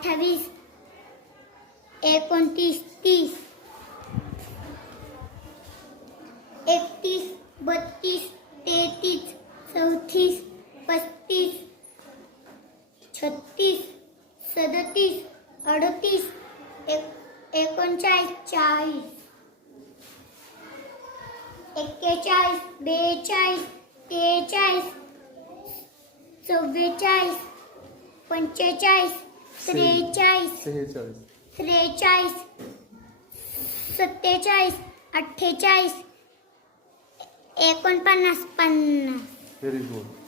अठ्ठावीस एकोणतीस तीस एकतीस बत्तीस तेहतीस चौतीस पस्तीस छत्तीस सदतीस अडतीस एक एकोणचाळीस चाळीस एक्केचाळीस बेचाळीस त्रेचाळीस चव्वेचाळीस पंचेचाळीस त्रेचाळीस. सेहेचाळीस त्रेचाळीस. सत्तेचाळीस. अठ्ठेचाळीस. एकोणपन्नास. पन्नास. Very good